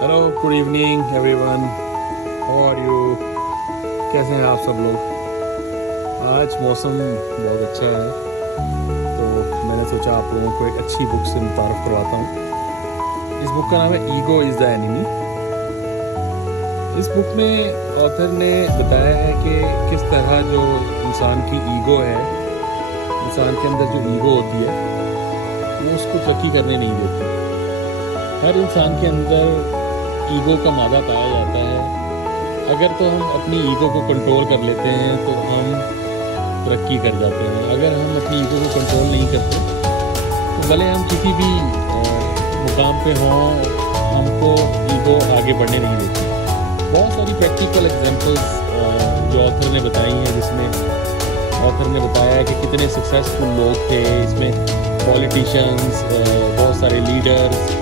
Hello, good evening everyone, how are you? कैसे हैं आप सब लोग? आज मौसम बहुत अच्छा है, तो मैंने सोचा आप लोगों को एक अच्छी बुक से मुतारफ़ करवाता हूँ। इस बुक का नाम है ईगो इज़ द एनिमी। इस बुक में ऑथर ने बताया है कि किस तरह जो इंसान की ईगो है, इंसान के अंदर जो ईगो होती है वो उसको तरक्की करने नहीं देती। हर इंसान के अंदर ईगो का मादा पाया जाता है। अगर तो हम अपनी ईगो को कंट्रोल कर लेते हैं तो हम तरक्की कर जाते हैं। अगर हम अपनी ईगो को कंट्रोल नहीं करते तो भले हम किसी भी मुकाम पे हों, हमको ईगो आगे बढ़ने नहीं देती। बहुत सारी प्रैक्टिकल एग्जांपल्स जो ऑथर ने बताई हैं, जिसमें ऑथर ने बताया है कि कितने सक्सेसफुल लोग थे। इसमें पॉलिटिशियंस, बहुत सारे लीडर्स,